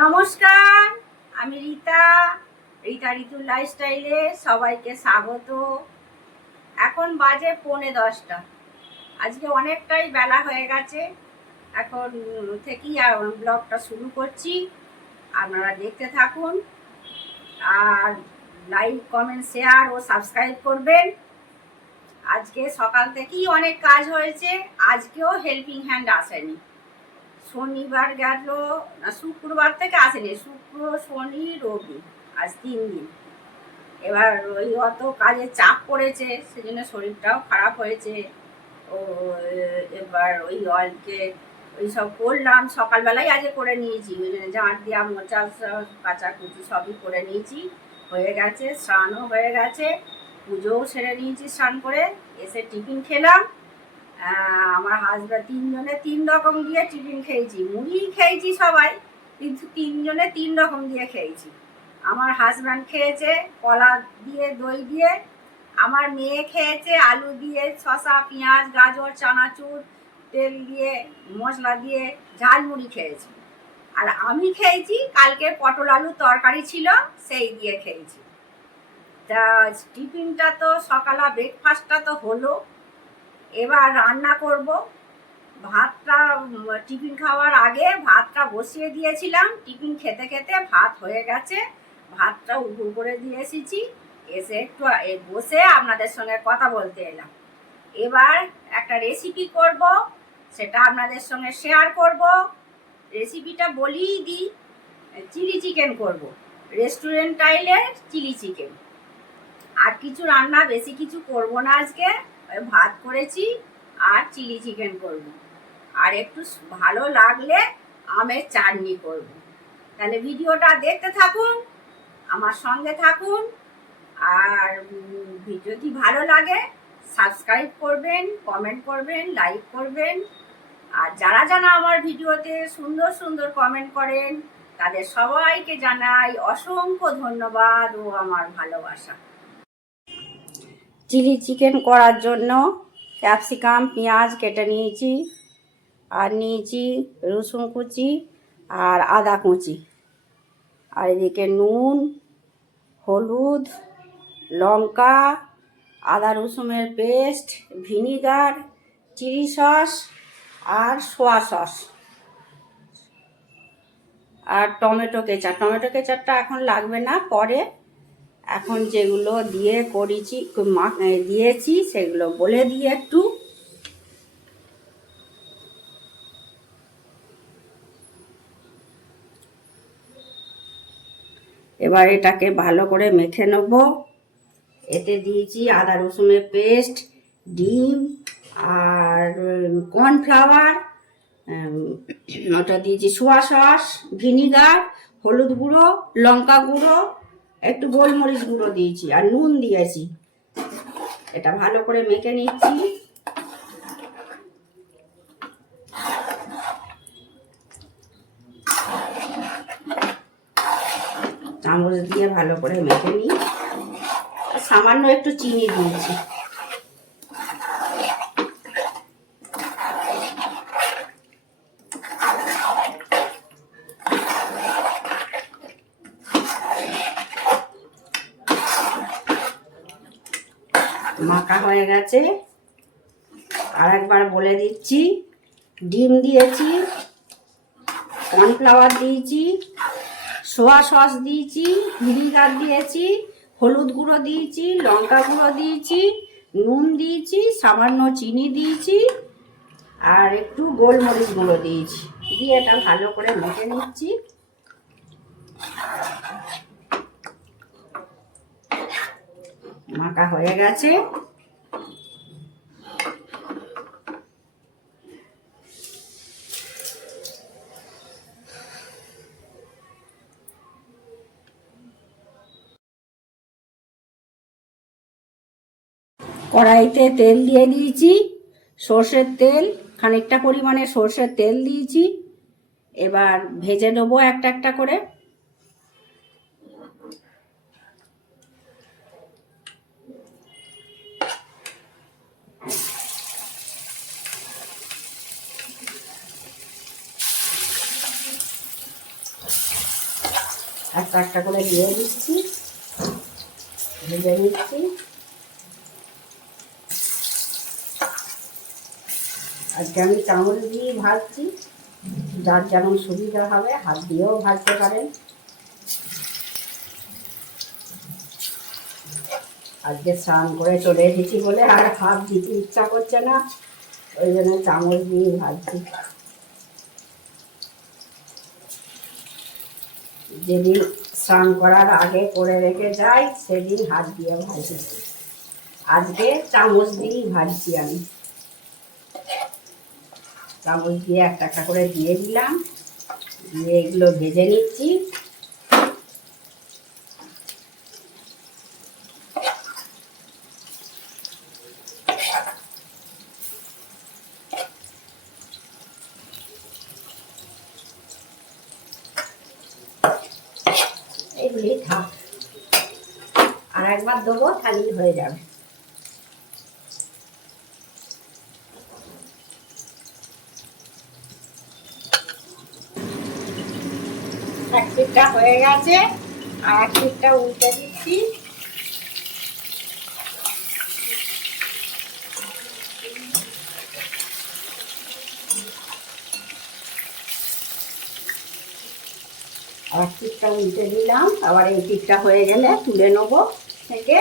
নমস্কার, আমি রীতা। রীতা ঋতুর লাইফস্টাইলে সবাইকে স্বাগত। এখন বাজে 9:45। আজকে অনেকটাই বেলা হয়ে গেছে। এখন থেকেই ব্লগটা শুরু করছি। আপনারা দেখতে থাকুন আর লাইক, কমেন্ট, শেয়ার ও সাবস্ক্রাইব করবেন। আজকে সকাল থেকেই অনেক কাজ হয়েছে। আজকেও হেল্পিং হ্যান্ড আসেনি। শনিবার গেল না, শুক্রবার থেকে আসেনি। শুক্র, শনি, রবি, আজ 3 দিন। এবার ওই অত কাজে চাপ পড়েছে, সেজন্য শরীরটাও খারাপ হয়েছে। ও এবার ওই অয়েলকে ওই সব করলাম, সকালবেলাই আজকে করে নিয়েছি। ওই জন্য ঝাঁট দেওয়া, মোচা, কাচাকুচি সবই করে নিয়েছি। হয়ে গেছে, স্নানও হয়ে গেছে, পুজোও সেরে নিয়েছি। স্নান করে এসে টিফিন খেলাম। আমার হাজব্যান্ড 3জনে 3 রকম দিয়ে টিফিন খেয়েছি। মুড়ি খেয়েছি সবাই, কিন্তু 3জনে 3 রকম দিয়ে খেয়েছি। আমার হাজব্যান্ড খেয়েছে কলা দিয়ে, দই দিয়ে। আমার মেয়ে খেয়েছে আলু দিয়ে, শসা, পেঁয়াজ, গাজর, চানাচুর, তেল দিয়ে, মশলা দিয়ে ঝালমুড়ি খেয়েছি। আর আমি খেয়েছি কালকে পটল আলু তরকারি ছিল, সেই দিয়ে খেয়েছি। তা টিফিনটা তো সকালে ব্রেকফাস্টটা তো হলো। এবার রান্না করব। ভাতটা টিফিন খাওয়ার আগে ভাতটা বসিয়ে দিয়েছিলাম। টিফিন খেতে খেতে ভাত হয়ে গেছে। ভাতটা উপুর করে দিয়ে এসেছি। এসে একটু বসে আপনাদের সঙ্গে কথা বলতে এলাম। এবার একটা রেসিপি করব, সেটা আপনাদের সঙ্গে শেয়ার করব। রেসিপিটা বলেই দিই, চিলি চিকেন করব। রেস্টুরেন্ট স্টাইলের চিলি চিকেন। আর কিছু রান্না বেশি কিছু করব না আজকে। ভাত করেছি আর চিলি চিকেন করব। আর একটু ভালো লাগলে আমের চাটনি করব। তাহলে ভিডিওটা দেখতে থাকুন, আমার সঙ্গে থাকুন। আর যদি ভালো লাগে সাবস্ক্রাইব করবেন, কমেন্ট করবেন, লাইক করবেন। আর যারা যারা আমার ভিডিওতে সুন্দর সুন্দর কমেন্ট করেন, তাদের সবাইকে জানাই অসংখ্য ধন্যবাদ ও আমার ভালোবাসা। চিলি চিকেন করার জন্য ক্যাপসিকাম, পেঁয়াজ কেটে নিয়েছি, আর নিয়েছি রসুন কুচি আর আদা কুচি, আর এদিকে নুন, হলুদ, লঙ্কা, আদা রসুনের পেস্ট, ভিনিগার, চিলি সস আর সোয়া সস, আর টমেটো কেচাপ। টমেটো কেচাপটা এখন লাগবে না, পরে। এখন যেগুলো দিয়ে দিয়েছি সেগুলো বলে দিয়ে একটু। এবার এটাকে ভালো করে মেখে নেব। এতে দিয়েছি আদা রসুনের পেস্ট, ডিম আর কর্নফ্লাওয়ার, ওটা দিয়েছি সোয়া সস, ভিনিগার, হলুদ গুঁড়ো, লঙ্কা গুঁড়ো, একটু গোলমরিচ গুঁড়ো দিয়েছি, আর নুন দিয়েছি। এটা ভালো করে মেখে নিচ্ছি। চামচ দিয়ে ভালো করে মেখে নিই। সামান্য একটু চিনি দিয়েছি। মাখা হয়ে গেছে। আর একবার বলে দিচ্ছি, ডিম দিয়েছি, কর্নফ্লাওয়ার দিয়েছি, সোয়া সস দিয়েছি, ভিনিগার দিয়েছি, হলুদ গুঁড়ো দিয়েছি, লঙ্কা গুঁড়ো দিয়েছি, নুন দিয়েছি, সামান্য চিনি দিয়েছি, আর একটু গোলমরিচ গুঁড়ো দিয়েছি। দিয়ে এটা ভালো করে মেখে নিচ্ছি। মাখা হয়ে গেছে। কড়াইতে তেল দিয়ে দিয়েছি, সর্ষের তেল, খানিকটা পরিমাণে সর্ষের তেল দিয়েছি। এবার ভেজে নেবো একটা একটা করে। একটা একটা করে দিয়ে দিচ্ছি, ভেজে নিচ্ছি। আজকে আমি চামচ দিয়ে ভাজছি, যার যেমন সুবিধা হবে হাত দিয়েও ভাজতে পারেন। আজকে স্নান করে চলে এসেছি বলে আর হাত দিতে ইচ্ছা করছে না, ওই জন্য চামচ দিয়ে ভাজছি। যেদিন স্নান করার আগে করে রেখে যাই সেদিন হাত দিয়ে ভাজি, আজকে চামচ দিয়েই ভাজছি আমি। চামচ দিয়ে একটা একটা করে দিয়ে দিলাম, দিয়ে এগুলো ভেজে নিচ্ছি। এগুলি থাক, আর একবার দেবো তাহলেই হয়ে যাবে। এক পিঠটা হয়ে গেছে, আর এক পিঠটা উল্টে দিচ্ছি। আর পিঠটা উল্টে দিলাম, আবার এই পিঠটা হয়ে গেলে তুলে নেবো থেকে।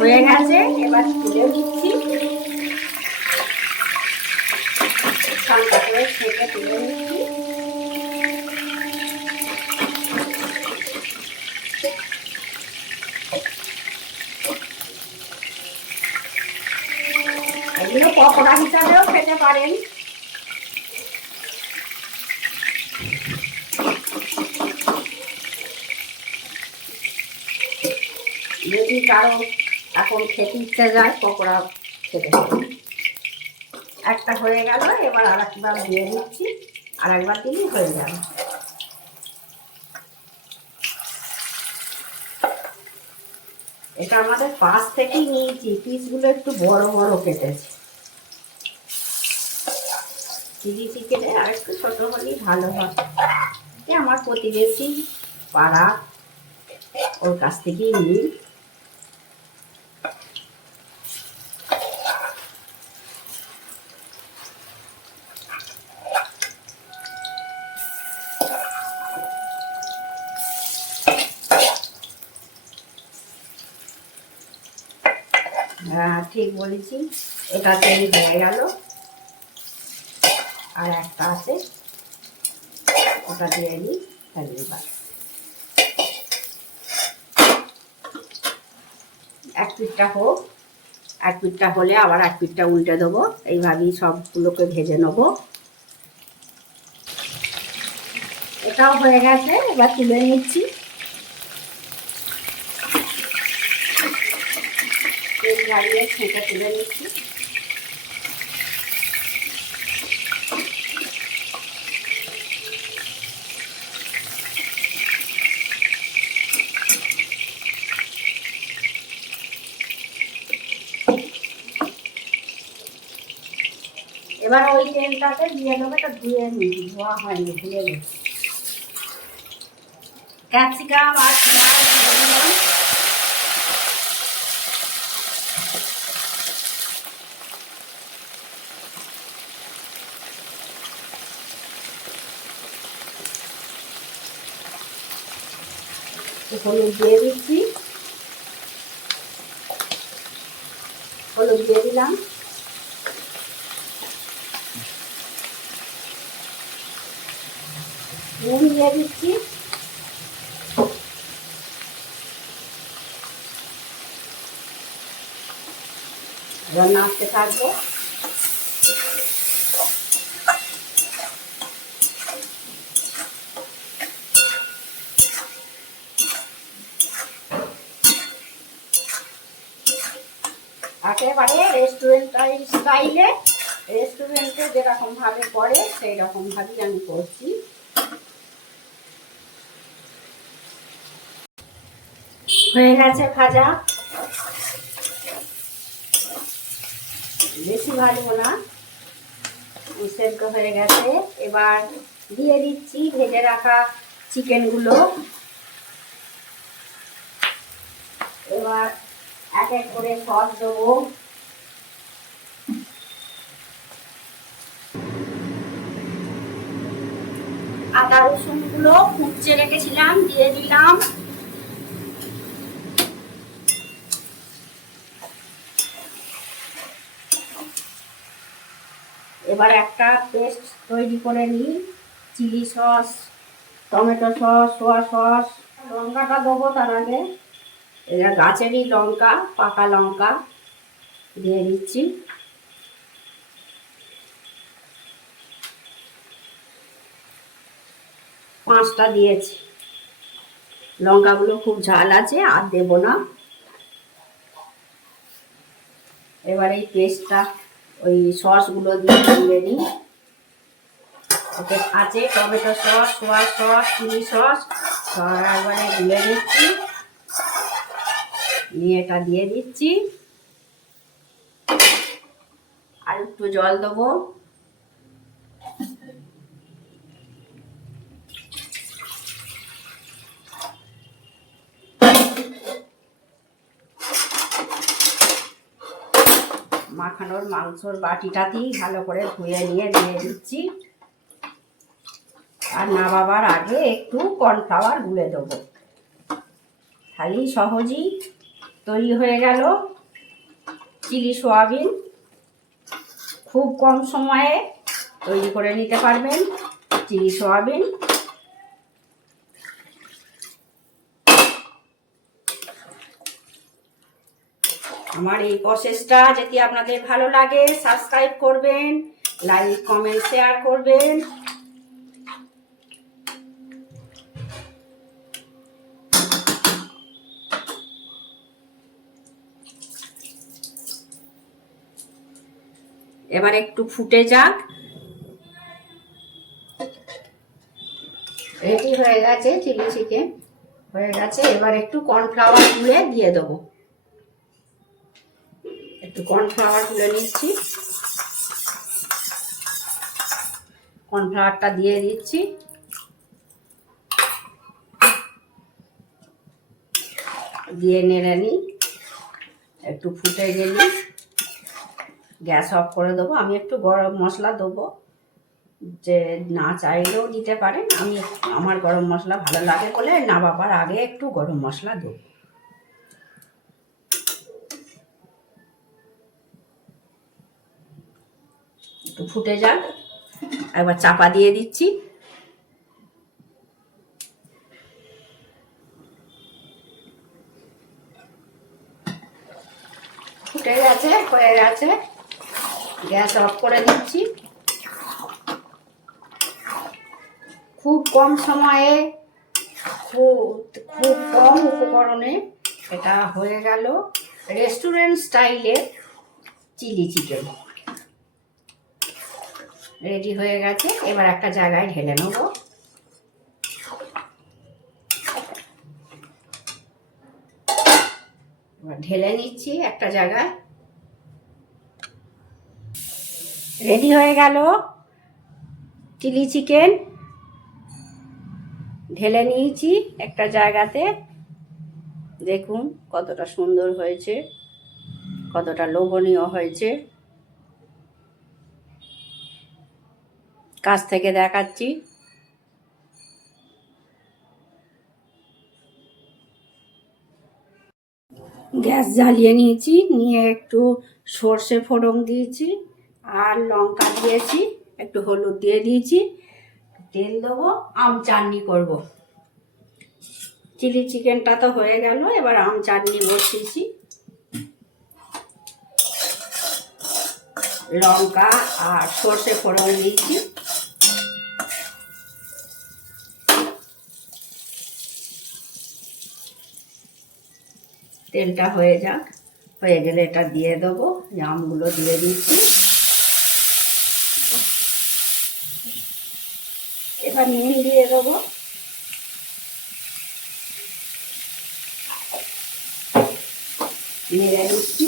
হয়ে গেছে, এবার তুলে দিচ্ছি। ঠান্ডা করে ছেঁকে তুলে নিচ্ছি। এগুলো পকোড়া হিসাবেও খেতে পারেন। যদি কারো এখন খেতে ইচ্ছে যায় পকোড়া খেতে পারেন। একটা হয়ে গেল, এবার আর একবার দিয়ে দিচ্ছি, আর একবার দিলেই হয়ে যাবে। এটা আমাদের পাশ থেকেই নিয়েছি, পিসগুলো একটু বড় বড় কেটেছে। চিলি চিকেনে আর একটু ছোট হলেই ভালো হয়। আমার প্রতিবেশী পাড়া, ওর কাছ থেকেই নিই। হ্যাঁ ঠিক বলেছি, এটা তৈরি হয়ে গেল। আর একটা আছে, ওটা দিয়ে নিই তাহলে। এবার এক পিঠটা হোক, এক পিঠটা হলে আবার এক পিঠটা উল্টে দেবো, এইভাবেই সবগুলোকে ভেজে নেবো। এটাও হয়ে গেছে, এবার তুলে নিচ্ছি। তেল ঝাড়িয়ে ছেঁকে তুলে নিচ্ছি। এবার ওই তেলটাতে দিয়ে দেবো, এটা ধুয়ে নিচ্ছি, ধোয়া হয়নি, ধুয়ে নিচ্ছি। ক্যাপসিকাম আর হলুদ দিয়ে দিচ্ছি, হলুদ দিয়ে দিলাম। নুন দিয়ে দিচ্ছি। এবার নাড়তে থাকবো। একেবারে রেস্টুরেন্ট স্টাইলে রেস্টুরেন্টে যেরকম ভাবে করে সেই রকম ভাবেই আমি করছি। হয়ে গেছে ভাজা, বেশি ভাজবো না, সেদ্ধ হয়ে গেছে। এবার দিয়ে দিচ্ছি ভেজে রাখা চিকেনগুলো। এবার এক এক করে সস দেবো। আদা রসুনগুলো কুচে রেখেছিলাম দিয়ে দিলাম। এবার একটা পেস্ট তৈরি করে নিই। Chilli sauce, tomato sauce, soya sauce. লঙ্কাটা দেবো তার আগে। এটা গাছেরই লঙ্কা, পাকা লঙ্কা দিয়ে দিচ্ছি। পাঁচটা দিয়েছি। লঙ্কাগুলো খুব ঝাল আছে, আর দেব না। এবার এই পেস্টটা ওই সসগুলো দিয়ে নিই। ওতে আছে tomato sauce, soya sauce, chilli sauce, একবারে গুলে নিচ্ছি। নিয়ে এটা দিয়ে দিচ্ছি। আর একটু জল দেবো। মাখানোর মাংসর বাটিটাতেই ভালো করে ধুয়ে নিয়ে দিয়ে দিচ্ছি। আর নামাবার আগে একটু কর্নফ্লাওয়ার গুলে দেবো। খালি সহজেই তৈরি হয়ে গেল চিলি সোয়াবিন। খুব কম সময়ে তৈরি করে নিতে পারবেন চিলি সোয়াবিন। আমার এই প্রসেসটা যদি আপনাদের ভালো লাগে সাবস্ক্রাইব করবেন, লাইক কমেন্ট শেয়ার করবেন। এবার একটু ফুটে যাক। রেডি হয়ে গেছে চিলি চিকেন, হয়ে গেছে। এবার একটু কর্নফ্লাওয়ার গুলে দিয়ে দেবো। একটু কর্নফ্লাওয়ার গুলে নিচ্ছি। কর্নফ্লাওয়ারটা দিয়ে দিচ্ছি। দিয়ে নেড়ে নিই। একটু ফুটে গেলে গ্যাস অফ করে দেবো। আমি একটু গরম মশলা দেবো, যে না চাইলেও দিতে পারেন। আমার গরম মশলা ভালো লাগে বলে নামাবার আগে একটু গরম মশলা দেবো। একটু ফুটে যাক, একবার চাপা দিয়ে দিচ্ছি। ফুটে গেছে, হয়ে গেছে। গ্যাস অফ করে দিচ্ছি। খুব কম সময়ে, খুব কম উপকরণে এটা হয়ে গেল রেস্টুরেন্ট স্টাইলের চিলি চিকেন। রেডি হয়ে গেছে। এবার একটা জায়গায় ঢেলে নেব। এবার ঢেলে নিচ্ছি একটা জায়গায়। রেডি হয়ে গেল চিলি চিকেন। ঢেলে নিয়েছি একটা জায়গাতে। দেখুন কতটা সুন্দর হয়েছে, কতটা লোভনীয় হয়েছে। কাছ থেকে দেখাচ্ছি। গ্যাস জ্বালিয়ে নিয়েছি, নিয়ে একটু সর্ষে ফোড়ন দিয়েছি, আর লঙ্কা দিয়েছি, একটু হলুদ দিয়ে দিয়েছি। তেল দেবো, আম চাটনি করব। চিলি চিকেনটা তো হয়ে গেল, এবার আম চাটনি বসিয়েছি। লঙ্কা আর সর্ষে ফোড়ন দিয়েছি। তেলটা হয়ে যাক, হয়ে গেলে এটা দিয়ে দেবো। আমগুলো দিয়ে দিচ্ছি। এবার নুন দিয়ে দেবো। নেড়ে দিচ্ছি।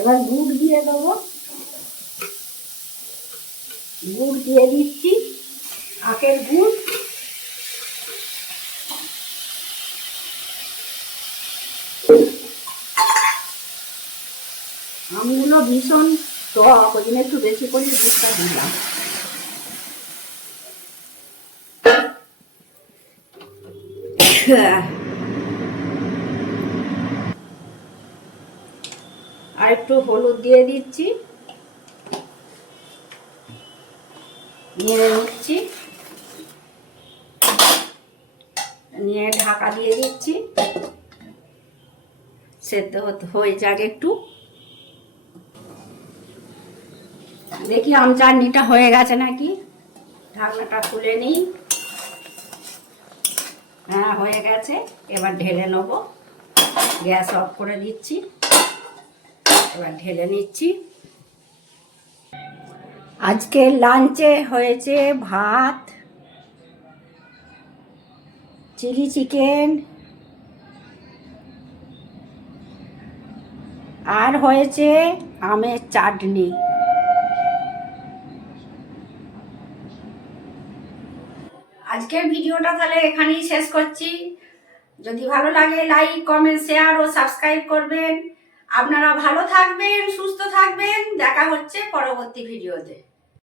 এবার গুড় দিয়ে দেবো। গুড় দিয়ে দিচ্ছি, আখের গুড়। আমগুলো ভীষণ টক, ওই জন্য একটু বেশি করে দুধটা দিলাম। আর একটু হলুদ দিয়ে দিচ্ছি, নেড়ে নিচ্ছি, নিয়ে ঢাকা দিয়ে দিচ্ছি, সেদ্ধ হয়ে যাক একটু। দেখি আম চাটনিটা হয়ে গেছে নাকি, ঢাকনাটা খুলে নিই। হ্যাঁ, হয়ে গেছে। এবার ঢেলে নেব। গ্যাস অফ করে দিচ্ছি, এবার ঢেলে নিচ্ছি। আজকে লাঞ্চে হয়েছে ভাত, চিলি চিকেন, আর হয়েছে আমের চাটনি। আজকের ভিডিওটা তাহলে এখানেই শেষ করছি। যদি ভালো লাগে লাইক, কমেন্ট, শেয়ার ও সাবস্ক্রাইব করবেন। আপনারা ভালো থাকবেন, সুস্থ থাকবেন। দেখা হচ্ছে পরবর্তী ভিডিওতে।